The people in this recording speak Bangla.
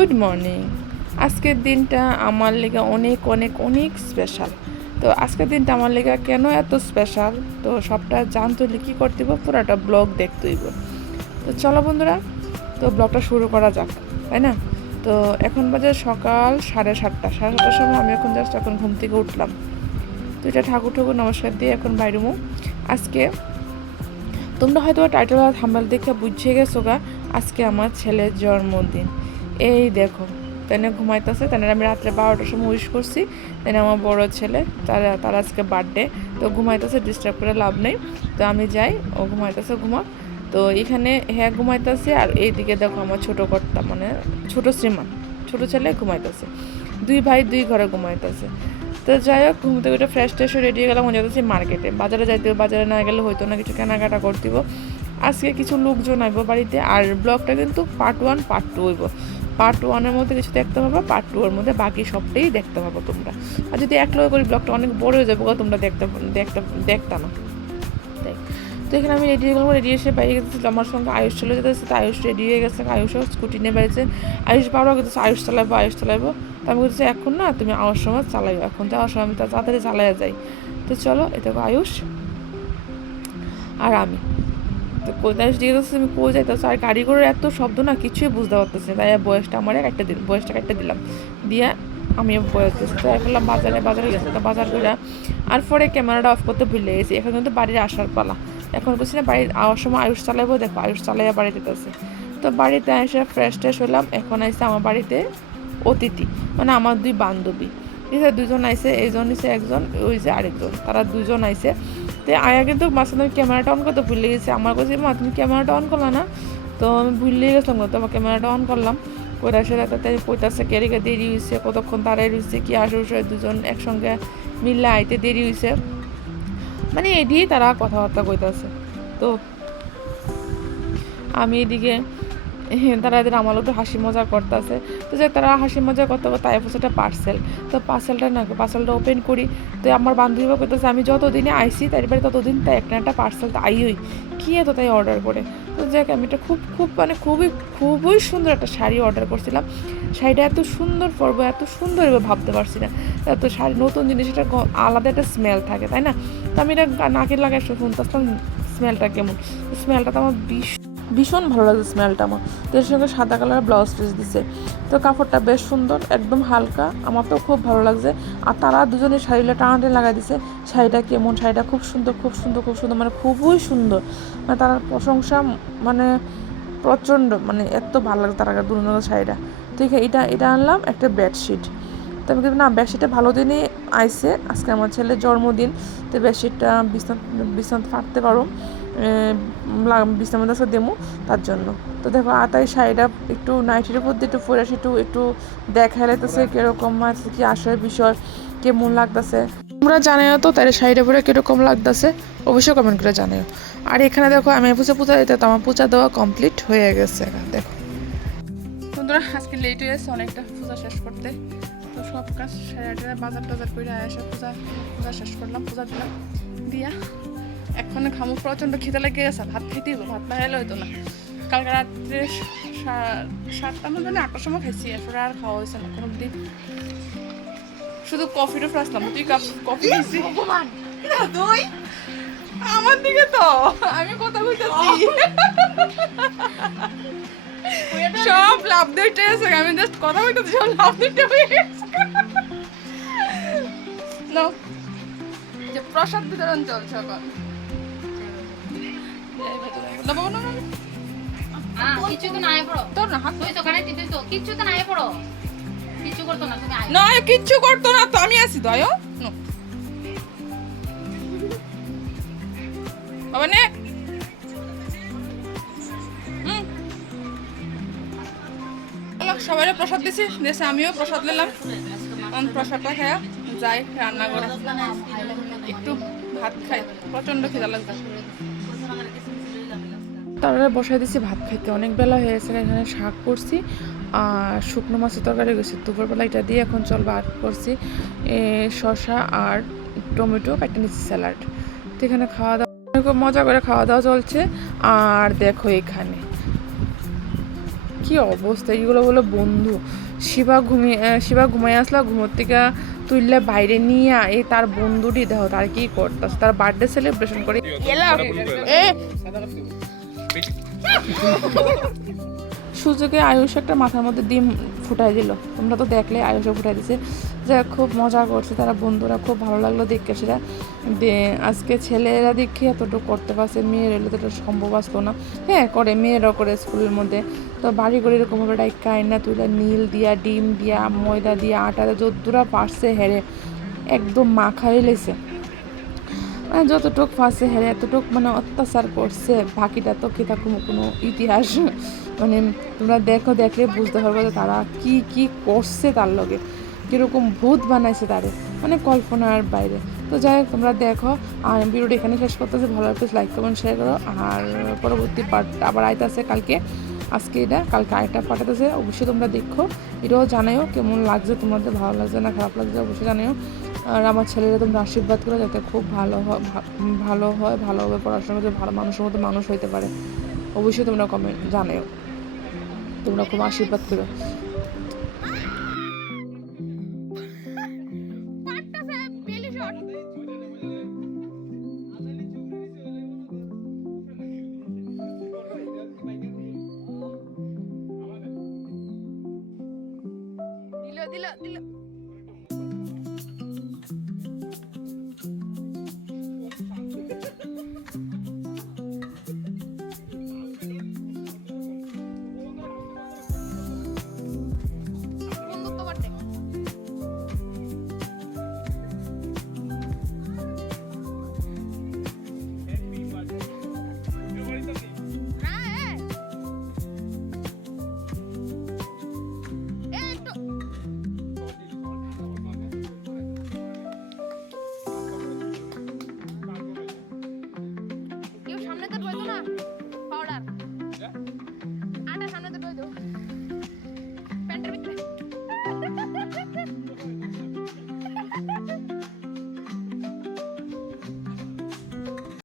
Good morning. আজকের দিনটা আমার লেগে অনেক অনেক অনেক স্পেশাল। তো আজকের দিনটা আমার লেগে কেন এত স্পেশাল, তো সবটা জানতে হলে কী করতে হইব, পুরোটা ব্লগ দেখতে হইব। তো চলো বন্ধুরা, তো ব্লগটা শুরু করা যাক, তাই না? তো এখন বাজে সকাল 7:30 সময়। আমি এখন ঘুম থেকে উঠলাম। তো এটা ঠাকুর নমস্কার দিয়ে এখন বাইরমু। আজকে তোমরা হয়তো টাইটেল আর থাম্বনেল দেখে বুঝে গেছো গা, আজকে আমার ছেলের জন্মদিন। এই দেখো, তাই ঘুমাইতেছে। তাই আমি রাত্রে 12টার সময় উইশ করছি। তাই আমার বড় ছেলে, তার আজকে বার্থডে। তো ঘুমাইতেছে, ডিস্টার্ব করে লাভ নেই। তো আমি যাই, ও ঘুমাইতেছে, ঘুমাক। তো এখানে হ্যাঁ ঘুমাইতেছে, আর এইদিকে দেখো আমার ছোটো কর্তা, মানে ছোটো শ্রীমান, ছোটো ছেলে ঘুমাইতেছে। দুই ভাই দুই ঘরে ঘুমাইতেছে। তো যাই হোক, ঘুম থেকে ফ্রেশ ট্রেশ রেডি হয়ে গেলাম, যেতেছি মার্কেটে। বাজারে যাইতে, বাজারে না গেলে হয়তো না, কিছু কেনাকাটা করতেব। আজকে কিছু লোকজন আইব বাড়িতে। আর ব্লগটা কিন্তু পার্ট 1 পার্ট 2 হইব। পার্ট 1-এর মধ্যে কিছু দেখতে পাবো, পার্ট 2-এর মধ্যে বাকি সবটাই দেখতে পাবো তোমরা। আর যদি এক লগে করি ব্লগটা অনেক বড় হয়ে যাবো, তোমরা দেখতা না। তাই তো এখানে আমি রেডি হয়ে গেলাম। রেডি এসে বাইরে গেছিলাম, আমার সঙ্গে আয়ুষ চলে যেতেছে। তো আয়ুষ রেডি হয়ে গেছে, আয়ুষও স্কুটি নিয়ে বেড়েছে। আয়ুষ বারবার গেছে আয়ুষ চালাবো। তো আমি বলছি এখন না, তুমি আমার সময় চালাইও, এখন যাওয়ার সময় আমি তাড়াতাড়ি চালাইয়া যাই। তো চলো, এ দেখো আয়ুষ আর আমি। তো কোথায় দিয়ে যাচ্ছে, আমি কই যাইতেছি। আর গাড়ি করে এত শব্দ না, কিছুই বুঝতে পারতেছি না। তাই বয়সটা একটা দিলাম দিয়ে আমি বয়স দিচ্ছি। তো এখন বাজারে গেছে। তো বাজার করে আর পরে ক্যামেরাটা অফ করতে ভুলে গেছি। এখন কিন্তু বাড়ির আসার পালা। এখন বলছি না, বাড়ির আওয়ার সময় আয়ুষ চালাইবো। দেখো আয়ুষ চালাইয়া বাড়ি যেতেছে। তো বাড়িতে এসে ফ্রেশ ট্রেশ হলাম। এখন আইসে আমার বাড়িতে অতিথি, মানে আমার দুই বান্ধবী। ঠিক আছে, দুজন আইসে, এইজন নিছে একজন, ওই যে আরেকজন, তারা দুজন আইসে। তো আয়া কিন্তু মাঝখানে আমি ক্যামেরাটা অন করতে ভুলে গেছি। আমার কাছে মা তুমি ক্যামেরাটা অন করলা না? তো আমি ভুলে গেছিলাম, তো আমার ক্যামেরাটা অন করলাম। কইরা সেটা তাই কইতাছে কেরিকে দেরি হয়েছে, কতক্ষণ দাঁড়াই রয়েছে, কি আসে দুজন একসঙ্গে মিললে আইতে দেরি হয়েছে, মানে এদিকেই তারা কথাবার্তা কইতাছে। তো আমি এদিকে তারা এদের আমার একটু হাসি মজা করতেছে। তো যে তারা হাসি মজা করতে হবে, তাই হচ্ছে একটা পার্সেল। তো পার্সেলটা ওপেন করি। তো আমার বান্ধবী করতেছে আমি যতদিনে আইসি তাই এবারে ততদিন তাই একটা পার্সেল তো আইই কি এত তাই অর্ডার করে। তো যাক, আমি এটা মানে খুবই সুন্দর একটা শাড়ি অর্ডার করছিলাম। শাড়িটা এত সুন্দর পরবো, এত সুন্দর এবার ভাবতে পারছি না। এত শাড়ি নতুন জিনিস, এটা আলাদা একটা স্মেল থাকে, তাই না? তো আমি এটা নাকে লাগাই শুনতেছিলাম স্মেলটা কেমন। স্মেলটা তো আমার ভীষণ ভালো লাগছে স্মেলটা আমার। তো এর সঙ্গে সাদা কালার ব্লাউজ পিস দিছে। তো কাপড়টা বেশ সুন্দর, একদম হালকা, আমার তো খুব ভালো লাগছে। আর তারা দুজনে শাড়িটা টানাটানি লাগাই দিছে। শাড়িটা কেমন, শাড়িটা খুব সুন্দর, মানে খুবই সুন্দর। মানে তার প্রশংসা, মানে প্রচণ্ড, মানে এত ভালো লাগছে তার দুজনের শাড়িটা। তো এটা আনলাম একটা বেডশিট। তো আমি কিন্তু না, বেডশিটটা ভালো দিনই আইসে, আজকে আমার ছেলের জন্মদিন। তো বেডশিটটা বিছানাতে ফাটতে পারো, বিছনার মধ্যে দেবো তার জন্য। তো দেখো আতাই শাড়িটা একটু নাইটির উপর দিয়ে একটু পরে আসি, একটু দেখা লাগতেছে কীরকম আছে, কি আসার বিষয়, কেমন লাগতেছে তোমরা জানাও। তো তাই শাড়িটা পরে কীরকম লাগতেছে অবশ্যই কমেন্ট করে জানাও। আর এখানে দেখো আমি পূজা দিতে, তো আমার পূজা দেওয়া কমপ্লিট হয়ে গেছে। দেখো বন্ধুরা, আজকে লেট হয়ে গেছে অনেকটা পূজা শেষ করতে। তো সব কাজ সেরে বাজার টাজার করে এসে পূজা শেষ করলাম, পূজা দিলাম দিয়া এখন খামু। প্রচণ্ড খিদে লেগে গেছে, ভাত খাইতেই, ভাত না খাইলে হইতো না। কালকে রাত্রে 7টার মধ্যে 8টার সময় খাইছি, এরপরে আর খাওয়া হয়েছে না কোনো দিন। শুধু কফিটা ফ্রাসলাম। তুই কফি খাইছি আমার দিকে, তো আমি কথা বলতেছি সব লাভ দিতে আছে, আমি জাস্ট কথা বলতেছি, সব লাভ দিতে হয়ে গেছে। যে প্রসাদ বিতরণ চলছে এখন। কিচ্ছু করতো না তো, আমি আছি দয় বাবা নে। সবাই প্রসাদ দিছি, দেশে আমিও প্রসাদ নিলাম। প্রসাদটা খেয়ে যাই রান্না করে একটু ভাত খাই, প্রচন্ড খিদা লাগছে। তারপরে বসাই দিছি ভাত খাইতে, অনেক বেলা হয়ে গেছে। এখানে শাক করছি আর শুকনো মাছের তরকারি করছি দুপুরবেলা, এটা দিয়ে এখন চল বার করছি শসা আর টমেটো একটা নিচ্ছি স্যালাড। তো এখানে খাওয়া দাওয়া খুব মজা করে খাওয়া দাওয়া চলছে। আর দেখো এখানে কি অবস্থা, এগুলো বলে বন্ধু। শিবা ঘুমাই আসলা, ঘুমোর থেকে তুললে বাইরে নিয়ে এই তার বন্ধুটি দেখো তার কি করতেছে, তার বার্থডে সেলিব্রেশন করে। সুযোগে আয়ুষ একটা মাথার মধ্যে ডিম ফুটাই দিল, তোমরা তো দেখলে আয়ুষও ফুটাই দিছে, যে খুব মজা করছে তারা বন্ধুরা, খুব ভালো লাগলো দেখে সেটা। আজকে ছেলেরা দেখে এতটুকু করতে পারছে, মেয়ের এলে তো এটা সম্ভব আসতো না। হ্যাঁ করে, মেয়েরাও করে স্কুলের মধ্যে। তো বাড়ি করে এরকমভাবে ডাইকা না তুলে নীল দিয়া, ডিম দিয়া, ময়দা দিয়া, আটা যদ্দুরা পারছে হেরে একদম মাখাই লেছে, মানে যতটুক ফাঁসে হেরে এতটুক মানে অত্যাচার করছে, বাকিটা তো কি থাকুন কোনো ইতিহাস। মানে তোমরা দেখলে বুঝতে পারবো যে তারা কি কি করছে, তার লগে কীরকম ভূত বানাইছে তারে, মানে কল্পনার বাইরে। তো যাই হোক তোমরা দেখো, আর ভিডিওটা এখানে শেষ করতেছে। ভালো লাগতে লাইক কমেন্ট শেয়ার করো, আর পরবর্তী পার্ট আবার আইতাছে কালকে। আজকে এটা, কালকে আরেকটা পাঠাতেছে, অবশ্যই তোমরা দেখো। এটাও জানাও কেমন লাগছে, তোমাদের ভালো লাগছে না খারাপ লাগছে অবশ্যই জানাও। আর আমার ছেলেরা তোমরা আশীর্বাদ করো যাতে খুব ভালোভাবে পড়াশোনা করে ভালো মানুষের মতো মানুষ হইতে পারে। অবশ্যই তোমরা কমেন্ট জানাও, তোমরা খুব আশীর্বাদ করো। দিল